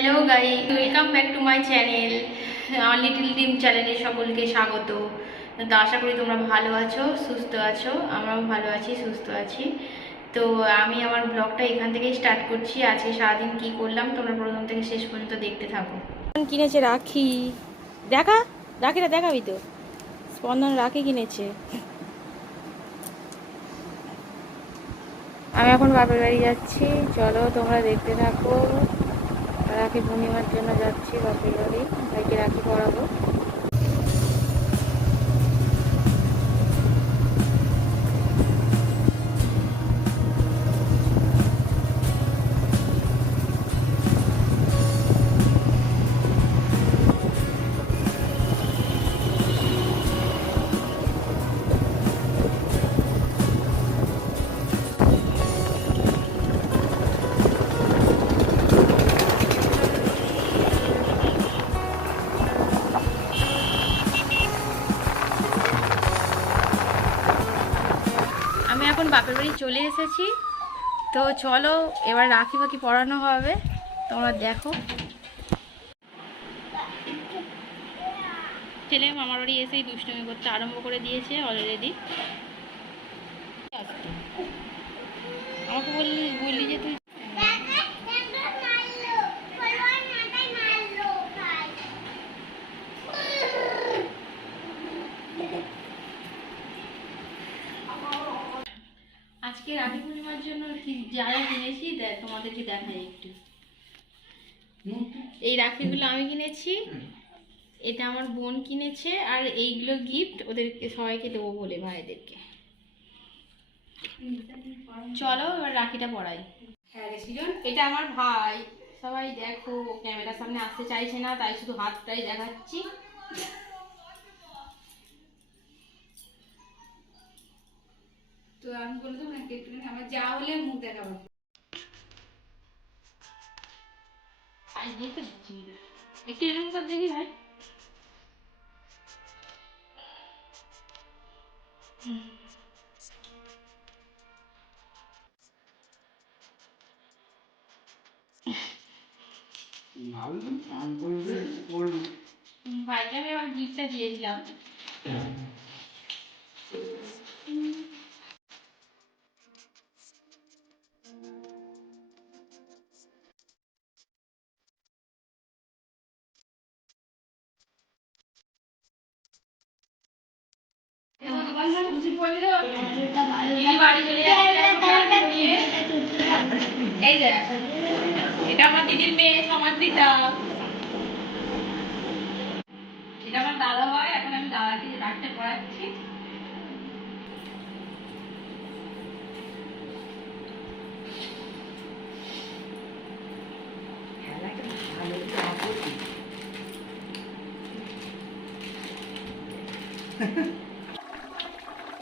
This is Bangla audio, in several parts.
Hello guys, welcome back to my channel. আমার লিটল ডিম চ্যানেলে সকলকে স্বাগত। তো আশা করি তোমরা ভালো আছো, সুস্থ আছো। আমরাও ভালো আছি, সুস্থ আছি। তো আমি আমার ব্লগটা এখান থেকেই স্টার্ট করছি। আজকে সারাদিন কি করলাম তোমরা প্রথম থেকে শেষ পর্যন্ত দেখতে থাকো। কিনেছে রাখি, দেখা রাখিটা দেখাবি তো। স্পন্দন রাখি কিনেছে। আমি এখন বাপের বাড়ি যাচ্ছি, চলো তোমরা দেখতে থাকো। রাখি পূর্ণিমার জন্য যাচ্ছি বাপের বাড়ি, ভাইকে রাখি পরাবো। আমি এখন বাপের বাড়ি চলে এসেছি। তো চলো এবার রাখি ফাকি পরানো হবে, তোমরা দেখো। ছেলে মামার বাড়ি এসেই দুষ্টুমি করতে আরম্ভ করে দিয়েছে অলরেডি। আমাকে বললি যে তুই আজকে রাখি পূর্ণিমার জন্য যারা কিনেছি তোমাদেরকে দেখাই একটু। এই রাখিগুলো আমি কিনেছি, এটা আমার বোন কিনেছে, আর এইগুলো গিফট ওদেরকে সবাইকে দেবো বলে ভাইদেরকে। চলো এবার রাখিটা পরাই। হ্যাঁ রে সৃজন, এটা আমার ভাই। সবাই দেখো, ক্যামেরার সামনে আসতে চাইছে না, তাই শুধু হাতটাই দেখাচ্ছি। তো আমি বললাম একটুখানি আমার যা হলে মুখ দেখাবো। একটু এরকম করে দেখি ভাই। ভাইকে আমি আমার গিফটটা দিয়েছিলাম। এই যে এটা আমার দিদির মেয়ে সমাদ্রিতা, এটা আমার দাদা হয়। এখন আমি দাদাকে রাখতে পড়াচ্ছি।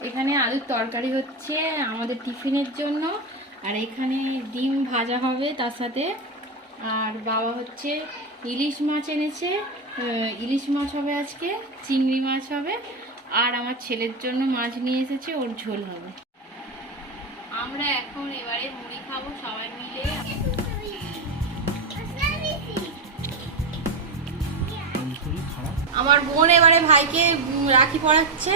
এখানে আলুর তরকারি হচ্ছে আমাদের টিফিনের জন্য, আর এখানে ডিম ভাজা হবে তার সাথে। আর বাবা হচ্ছে ইলিশ মাছ এনেছে, ইলিশ মাছ হবে আজকে, চিংড়ি মাছ হবে। আর আমার ছেলের জন্য মাছ নিয়ে এসেছে, ওর ঝোল হবে। আমরা এখন এবারে মুড়ি খাবো সবাই মিলে। আমার বোন এবারে ভাইকে রাখি পরাচ্ছে।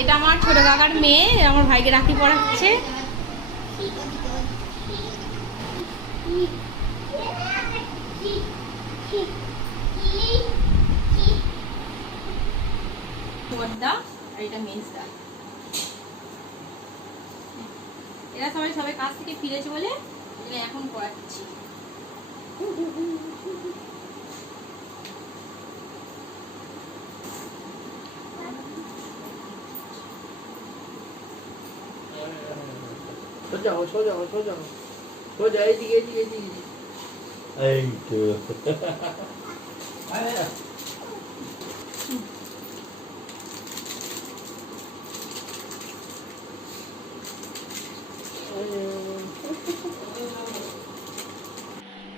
এটা আমার ছোট কাকার মেয়ে, আমার ভাইকে রাখি পরাচ্ছে। বড়দা আর এটা মেজদা, এরা সবাই কাজ থেকে ফিরেছে বলে এখন পড়াচ্ছি। সোজা এইদিকে এই তো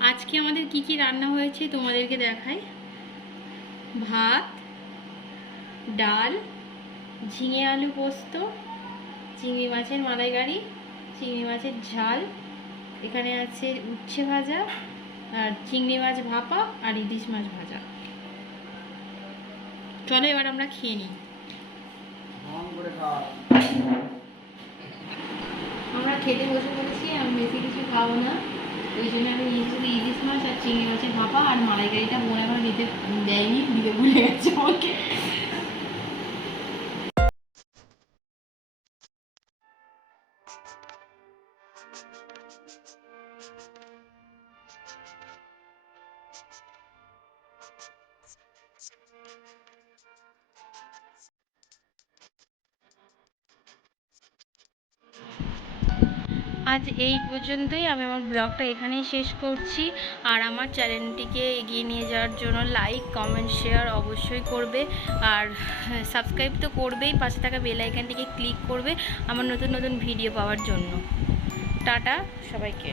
আজকে আমাদের কি কি রান্না হয়েছে তোমাদেরকে দেখাই। ভাত, ডাল, ঝিঙে আলু পোস্ত, চিংড়ি মাছের মালাইকারি, চিংড়ি মাছের ঝাল, এখানে আছে উচ্ছে ভাজা, আর চিংড়ি মাছ ভাপা, আর ইলিশ মাছ ভাজা। চলো এবার আমরা খেয়ে নিই। আমরা খেতে বসে পড়েছি, আমি বেশি কিছু খাবো না, ওই জন্য আমি শুধু ইলিশ মাছ আর চিংড়ি মাছের ভাপা আর মালাইকারিটা বোন এখন দিতে দেয়নি, দিতে ভুলে গেছে আমাকে। আজ এই পর্যন্তই, আমি আমার ব্লগটা এখানেই শেষ করছি। আর আমার চ্যানেলটিকে এগিয়ে নিয়ে যাওয়ার জন্য লাইক, কমেন্ট, শেয়ার অবশ্যই করবে, আর সাবস্ক্রাইব তো করবেই, পাশে থাকা বেল আইকনটিকে ক্লিক করবে আমার নতুন নতুন ভিডিও পাওয়ার জন্য। টাটা সবাইকে।